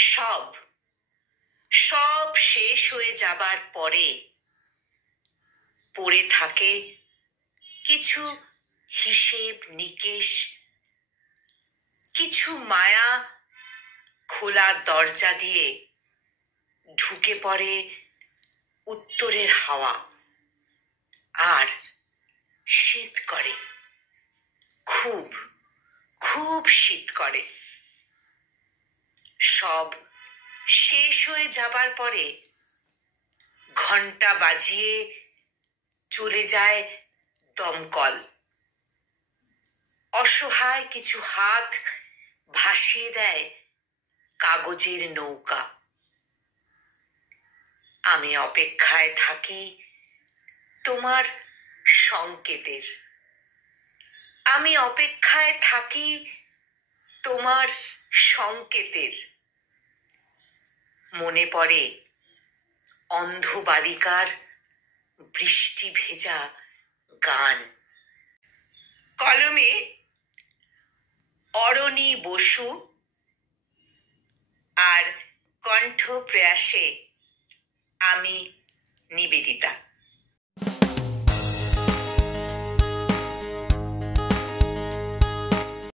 সব সব শেষ হয়ে যাবার পরে পড়ে থাকে কিছু হিসেব নিকেশ, কিছু মায়া খোলা দরজা দিয়ে ঢুকে পড়ে উত্তরের হাওয়া, আর শীত করে, খুব খুব শীত করে। সব শেষ হয়ে যাবার পরে ঘন্টা বাজিয়ে চলে যায় দমকল। অসহায় কিছু হাত ভাসিয়ে দেয় কাগজের নৌকা। আমি অপেক্ষায় থাকি তোমার সংকেতের। আমি অপেক্ষায় থাকি তোমার সংকেতের। মনে পড়ে অন্ধ বালিকার বৃষ্টি ভেজা গান। কলমে অরণি বসু আর কণ্ঠ প্রয়াসে আমি নিবেদিতা।